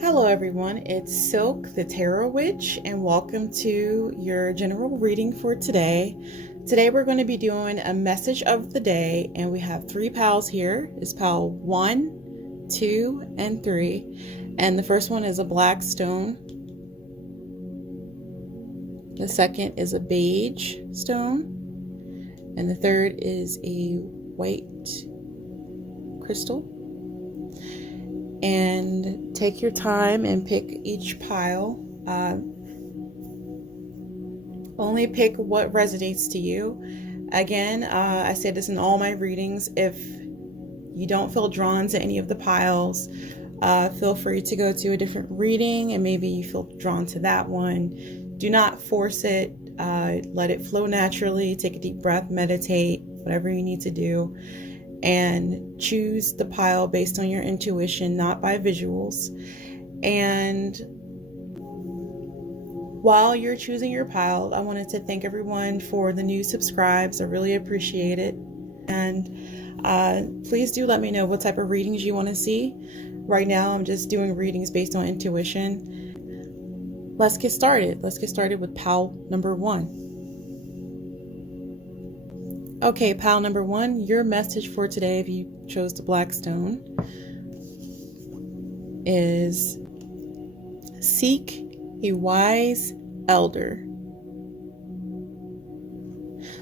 Hello everyone, it's Silk, the Tarot Witch, and welcome to your general reading for today. Today we're going to be doing a message of the day, and we have 3 piles here. It's pile 1, 2, and 3. And the first one is a black stone. The second is a beige stone. And the third is a white crystal. And take your time and pick each pile. Only pick what resonates to you. Again, I say this in all my readings. If you don't feel drawn to any of the piles, feel free to go to a different reading and maybe you feel drawn to that one. Do not force it. Let it flow naturally. Take a deep breath, meditate, whatever you need to do. And choose the pile based on your intuition, not by visuals. And while you're choosing your pile, I wanted to thank everyone for the new subscribes. I really appreciate it. And please do let me know what type of readings you want to see. Right now, I'm just doing readings based on intuition. Let's get started. Let's get started with pile number 1. Okay, pile number 1, your message for today, if you chose the black stone, is seek a wise elder.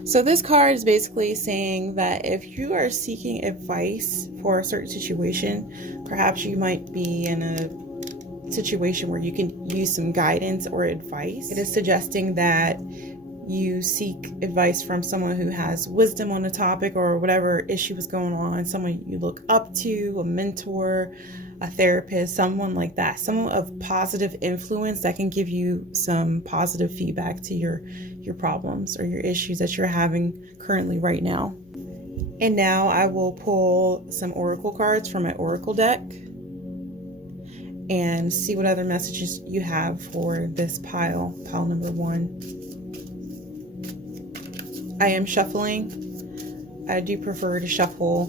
So this card is basically saying that if you are seeking advice for a certain situation, perhaps you might be in a situation where you can use some guidance or advice. It is suggesting that you seek advice from someone who has wisdom on the topic or whatever issue is going on, someone you look up to, a mentor, a therapist, someone like that, someone of positive influence that can give you some positive feedback to your problems or your issues that you're having currently right now. And now I will pull some oracle cards from my oracle deck and see what other messages you have for this pile number 1. I am shuffling. I do prefer to shuffle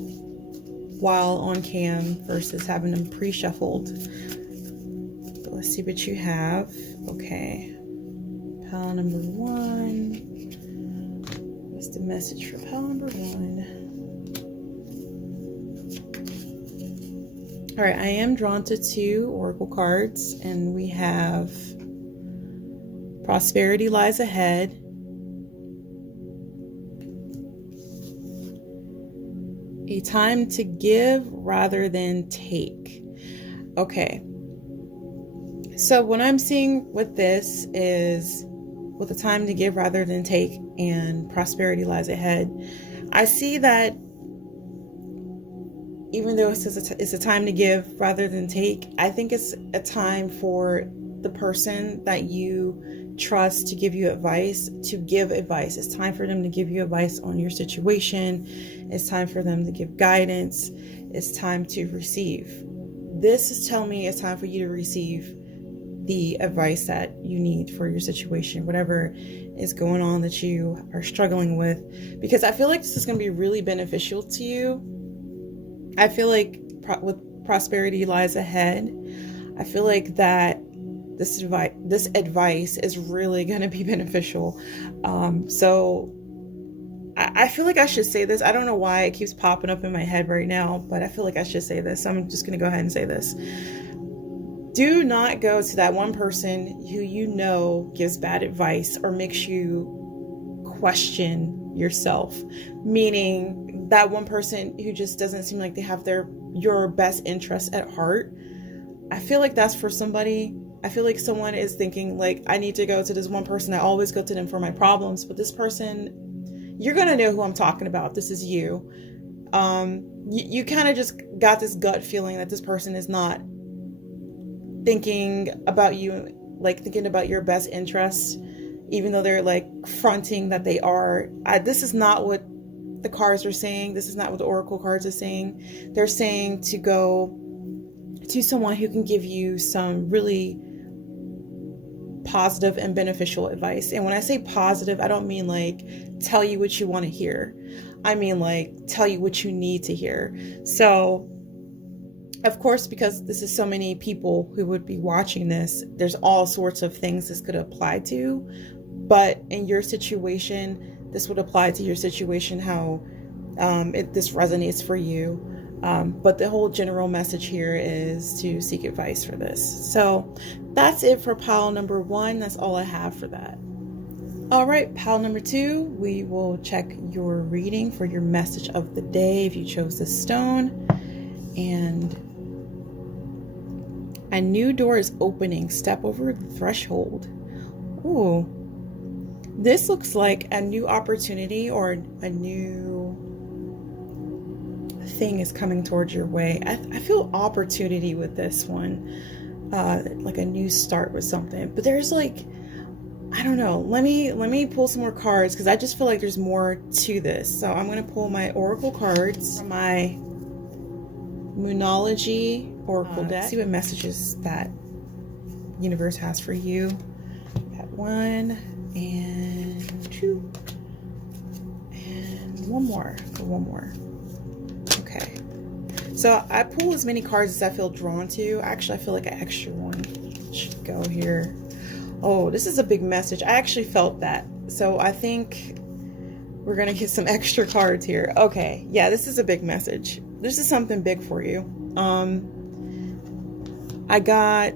while on cam versus having them pre-shuffled. But let's see what you have. Okay. Pile number 1. What's the message for pile number 1? All right, I am drawn to 2 oracle cards, and we have prosperity lies ahead. A time to give rather than take. Okay. So what I'm seeing with this is with a time to give rather than take and prosperity lies ahead. I see that even though it says it's a time to give rather than take, I think it's a time for the person that you trust to give you advice, to give advice. It's time for them to give you advice on your situation. It's time for them to give guidance. It's time to receive. This is telling me it's time for you to receive the advice that you need for your situation, whatever is going on that you are struggling with, because I feel like this is going to be really beneficial to you. I feel like with prosperity lies ahead, I feel like that this advice is really going to be beneficial. So I feel like I should say this. I don't know why it keeps popping up in my head right now, but I feel like I should say this. I'm just going to go ahead and say this. Do not go to that one person who you know gives bad advice or makes you question yourself. Meaning that one person who just doesn't seem like they have your best interests at heart. I feel like that's for somebody. I feel like someone is thinking like, I need to go to this one person. I always go to them for my problems, but this person, you're going to know who I'm talking about. This is you. You kind of just got this gut feeling that this person is not thinking about you, like thinking about your best interests, even though they're like fronting that they are. This is not what the cards are saying. This is not what the oracle cards are saying. They're saying to go to someone who can give you some really positive and beneficial advice. And when I say positive, I don't mean like tell you what you want to hear. I mean like tell you what you need to hear. So, of course, because this is so many people who would be watching this, there's all sorts of things this could apply to. But in your situation, this would apply to your situation, how this resonates for you. But the whole general message here is to seek advice for this. So that's it for pile number 1. That's all I have for that. All right, pile number 2, we will check your reading for your message of the day if you chose this stone. And a new door is opening. Step over the threshold. Ooh. This looks like a new opportunity or a new thing is coming towards your way. I feel opportunity with this one. Like a new start with something. But there's like, I don't know. Let me pull some more cards because I just feel like there's more to this. So I'm going to pull my oracle cards from my Moonology Oracle deck. See what messages that universe has for you. That 1 and 2 and one more. Go one more. Okay. So I pull as many cards as I feel drawn to. Actually, I feel like an extra one should go here. Oh, this is a big message. I actually felt that. So I think we're going to get some extra cards here. Okay. Yeah, this is a big message. This is something big for you. I got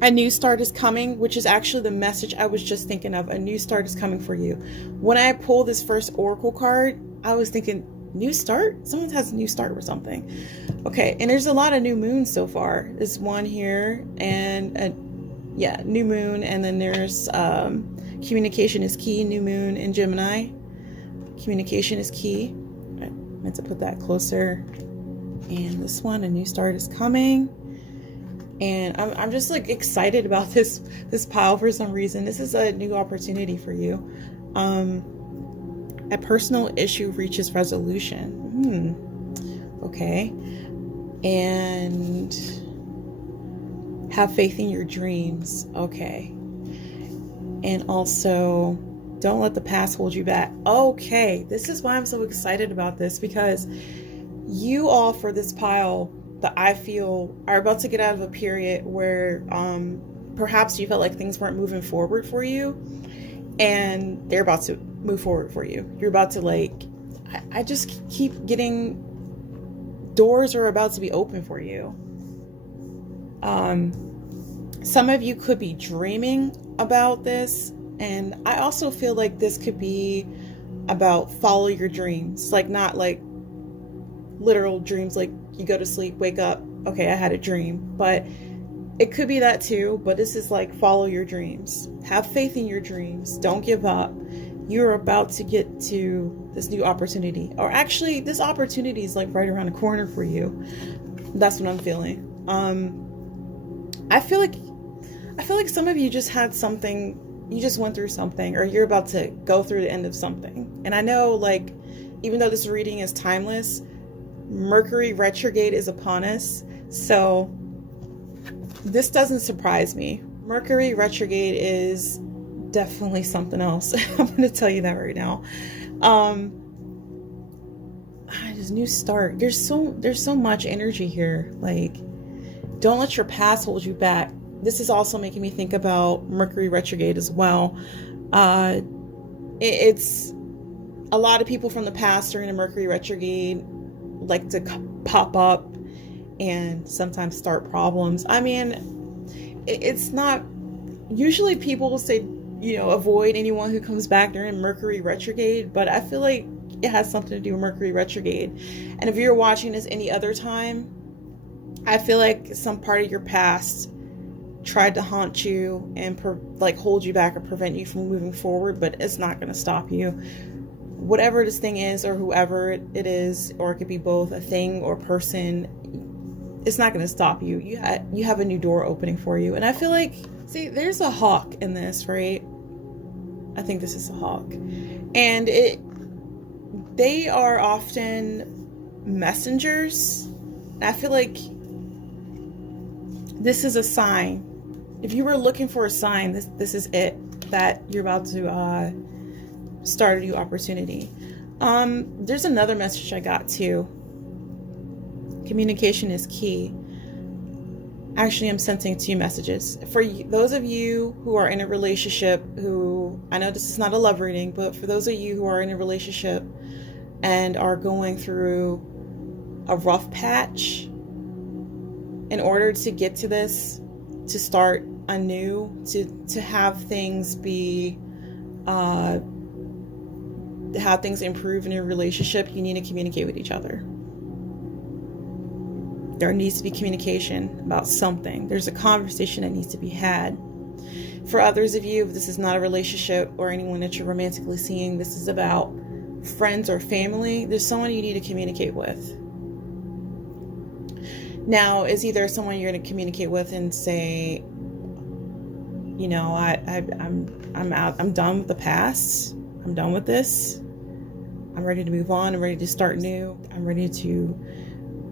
a new start is coming, which is actually the message I was just thinking of. A new start is coming for you. When I pulled this first oracle card, I was thinking, new start? Someone has a new start or something. Okay, and there's a lot of new moons so far. There's one here, and new moon, and then there's communication is key, new moon in Gemini. Communication is key. I meant to put that closer. And this one, a new start is coming. And I'm just like excited about this pile for some reason. This is a new opportunity for you. A personal issue reaches resolution. Okay. And have faith in your dreams. Okay. And also, don't let the past hold you back. Okay. This is why I'm so excited about this, because you all for this pile that I feel are about to get out of a period where perhaps you felt like things weren't moving forward for you, and they're about to move forward for you. You're about to I just keep getting doors are about to be open for you. Some of you could be dreaming about this, and I also feel like this could be about follow your dreams, like not like literal dreams, like you go to sleep, wake up, okay, I had a dream, but it could be that too. But this is like follow your dreams, have faith in your dreams, don't give up. You're about to get to this new opportunity, or actually this opportunity is like right around the corner for you. That's what I'm feeling. I feel like some of you just had something, you just went through something, or you're about to go through the end of something. And I know, like, even though this reading is timeless, Mercury retrograde is upon us, so this doesn't surprise me. Mercury retrograde is definitely something else. I'm going to tell you that right now. This new start. There's so much energy here. Like, don't let your past hold you back. This is also making me think about Mercury retrograde as well. It's a lot of people from the past during the Mercury retrograde like to pop up and sometimes start problems. I mean, it's not, usually people will say, avoid anyone who comes back during Mercury retrograde, but I feel like it has something to do with Mercury retrograde. And if you're watching this any other time, I feel like some part of your past tried to haunt you and hold you back or prevent you from moving forward, but it's not going to stop you. Whatever this thing is, or whoever it is, or it could be both a thing or person, it's not going to stop you. You have a new door opening for you. And I feel like, see, there's a hawk in this, right? I think this is a hawk. And they are often messengers. I feel like this is a sign if you were looking for a sign, this is it, that you're about to start a new opportunity. There's another message I got too. Communication is key. Actually, I'm sensing 2 messages. For those of you who are in a relationship, who, I know this is not a love reading, but for those of you who are in a relationship and are going through a rough patch, in order to get to this, to start anew, to have things be, have things improve in your relationship, you need to communicate with each other. There needs to be communication about something. There's a conversation that needs to be had. For others of you, if this is not a relationship or anyone that you're romantically seeing, this is about friends or family, there's someone you need to communicate with. Now, is either someone you're going to communicate with and say, you know, I'm out, I'm done with the past, I'm done with this, I'm ready to move on, I'm ready to start new, I'm ready to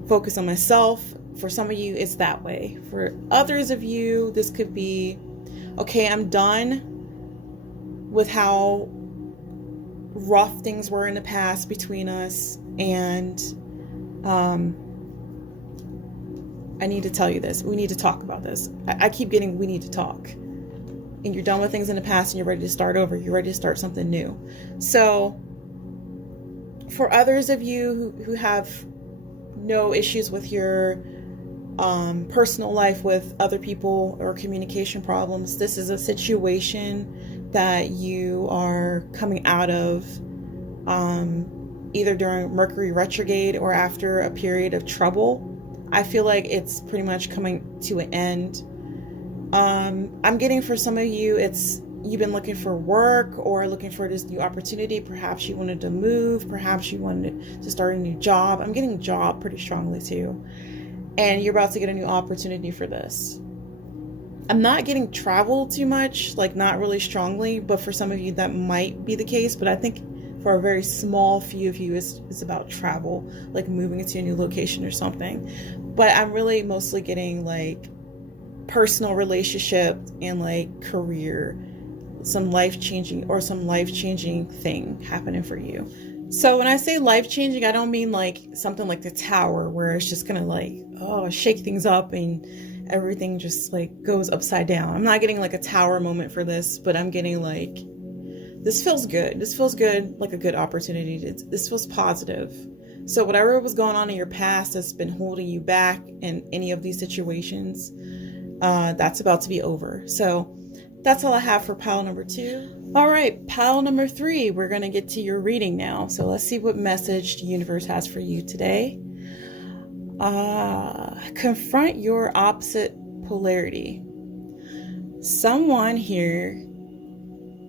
focus on myself. For some of you, it's that way. For others of you, this could be, okay, I'm done with how rough things were in the past between us, and I need to tell you this. We need to talk about this. I keep getting, we need to talk. And you're done with things in the past and you're ready to start over. You're ready to start something new. So for others of you who have no issues with your personal life with other people or communication problems, this is a situation that you are coming out of either during Mercury retrograde or after a period of trouble. I feel like it's pretty much coming to an end. I'm getting, for some of you, it's you've been looking for work or looking for this new opportunity. Perhaps you wanted to move. Perhaps you wanted to start a new job. I'm getting job pretty strongly too. And you're about to get a new opportunity for this. I'm not getting travel too much, like not really strongly, but for some of you that might be the case. But I think for a very small few of you, it's about travel, like moving into a new location or something. But I'm really mostly getting like personal relationship and like career, some life-changing thing happening for you. So when I say life-changing, I don't mean like something like the tower where it's just gonna like, shake things up and everything just like goes upside down. I'm not getting like a tower moment for this, but I'm getting like, this feels good. This feels good, like a good opportunity. This feels positive. So whatever was going on in your past that's been holding you back in any of these situations, that's about to be over. So that's all I have for pile number 2. All right, pile number 3, we're going to get to your reading now. So let's see what message the universe has for you today. Confront your opposite polarity. Someone here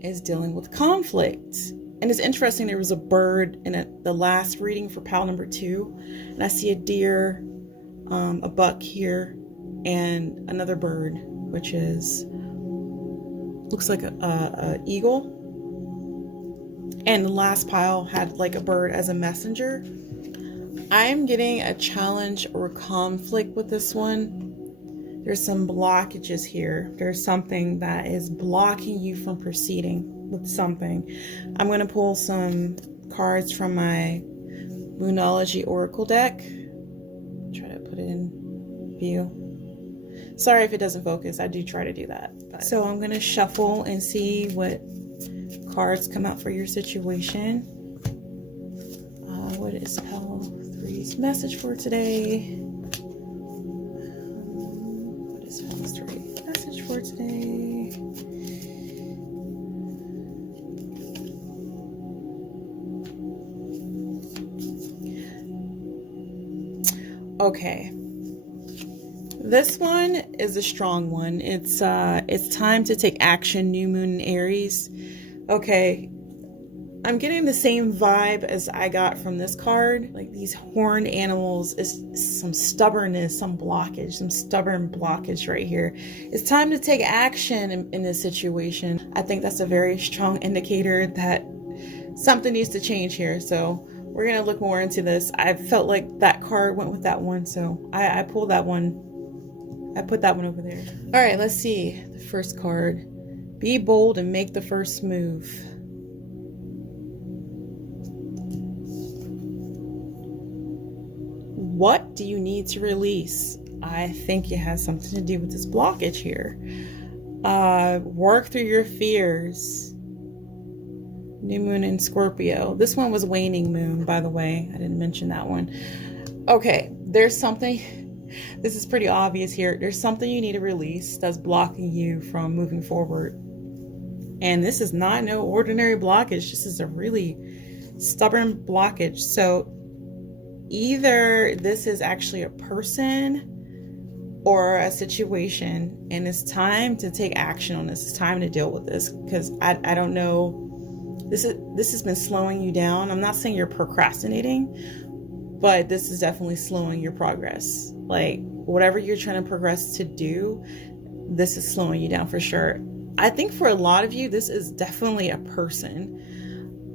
is dealing with conflict. And it's interesting, there was a bird in the last reading for pile number 2. And I see a deer, a buck here, and another bird, which is looks like a eagle. And the last pile had like a bird as a messenger. I'm getting a challenge or conflict with this one. There's some blockages here. There's something that is blocking you from proceeding with something. I'm going to pull some cards from my Moonology Oracle deck. Try to put it in view. Sorry if it doesn't focus. I do try to do that. So I'm going to shuffle and see what cards come out for your situation. What is pile 3's message for today? What is pile 3's message for today? Okay. This one is a strong one. It's time to take action, new moon in Aries. Okay. I'm getting the same vibe as I got from this card. Like these horned animals is some stubbornness, some blockage, some stubborn blockage right here. It's time to take action in this situation. I think that's a very strong indicator that something needs to change here. So we're going to look more into this. I felt like that card went with that one. So I pulled that one. I put that one over there. All right, let's see the first card. Be bold and make the first move. What do you need to release? I think it has something to do with this blockage here. Work through your fears. New moon in Scorpio. This one was waning moon, by the way. I didn't mention that one. Okay, there's something. This is pretty obvious here. There's something you need to release that's blocking you from moving forward. And this is not no ordinary blockage. This is a really stubborn blockage. So either this is actually a person or a situation, and it's time to take action on this. It's time to deal with this, because I don't know. This has been slowing you down. I'm not saying you're procrastinating, but this is definitely slowing your progress. Like, whatever you're trying to progress to do, this is slowing you down for sure. I think for a lot of you, this is definitely a person.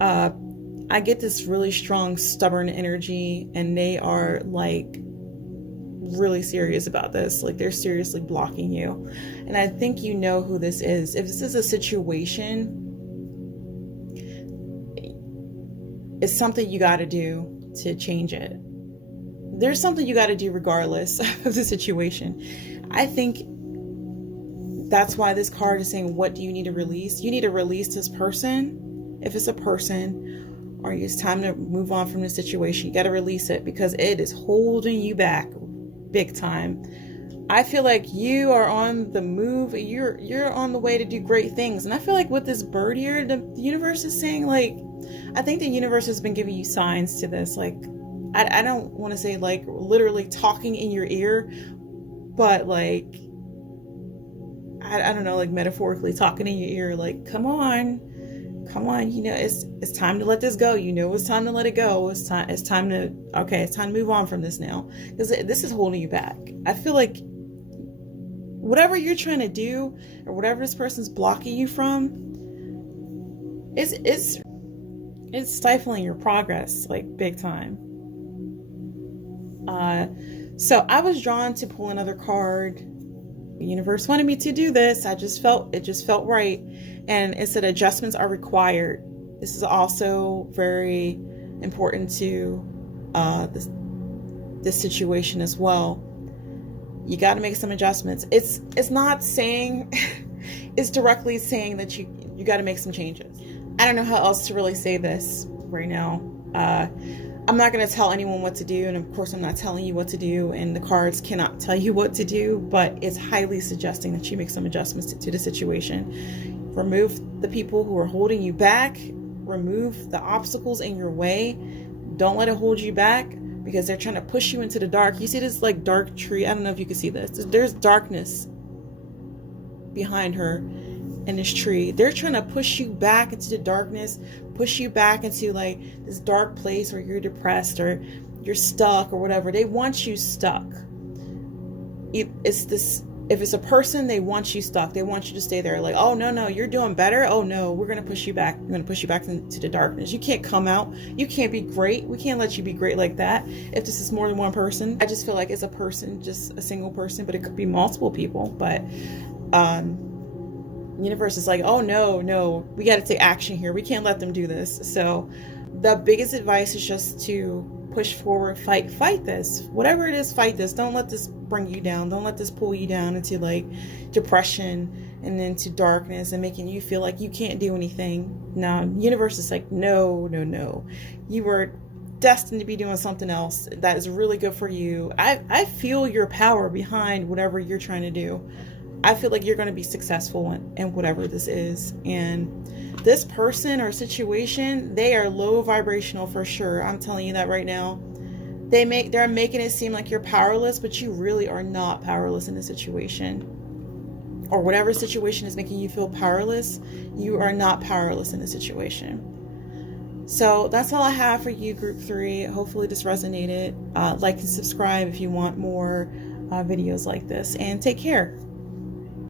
I get this really strong, stubborn energy, and they are like really serious about this. Like, they're seriously blocking you. And I think you know who this is. If this is a situation, it's something you got to do to change it. There's something you got to do regardless of the situation. I think that's why this card is saying, what do you need to release? You need to release this person. If it's a person, or it's time to move on from the situation, you got to release it, because it is holding you back big time. I feel like you are on the move. You're on the way to do great things. And I feel like with this bird here, the universe is saying, like, I think the universe has been giving you signs to this. Like, I don't want to say like literally talking in your ear, but like, I don't know, like metaphorically talking in your ear, like, come on, you know, it's time to let this go. You know, it's time to let it go. It's time to move on from this now, because this is holding you back. I feel like whatever you're trying to do, or whatever this person's blocking you from, it's stifling your progress, like, big time. So I was drawn to pull another card. The universe wanted me to do this. It just felt right. And it said adjustments are required. This is also very important to this situation as well. You got to make some adjustments. It's not saying, it's directly saying that you got to make some changes. I don't know how else to really say this right now. I'm not going to tell anyone what to do, and of course I'm not telling you what to do, and the cards cannot tell you what to do, but it's highly suggesting that you make some adjustments to the situation. Remove the people who are holding you back. Remove the obstacles in your way. Don't let it hold you back, because they're trying to push you into the dark. You see this like dark tree? I don't know if you can see this. There's darkness behind her in this tree. They're trying to push you back into the darkness, push you back into like this dark place where you're depressed or you're stuck or whatever. They want you stuck. If it's a person, they want you stuck. They want you to stay there. Like, oh no, you're doing better. Oh no, we're gonna push you back. We're gonna push you back into the darkness. You can't come out. You can't be great. We can't let you be great like that. If this is more than one person, I just feel like it's a person, just a single person, but it could be multiple people. But universe is like, oh no, we got to take action here. We can't let them do this. So the biggest advice is just to push forward, fight this, whatever it is, fight this. Don't let this bring you down. Don't let this pull you down into like depression and into darkness and making you feel like you can't do anything. Now, universe is like, no, you were destined to be doing something else that is really good for you. I feel your power behind whatever you're trying to do. I feel like you're going to be successful in whatever this is. And this person or situation, they are low vibrational for sure. I'm telling you that right now. They're making it seem like you're powerless, but you really are not powerless in this situation. Or whatever situation is making you feel powerless, you are not powerless in this situation. So that's all I have for you, Group 3. Hopefully this resonated. Like and subscribe if you want more videos like this. And take care.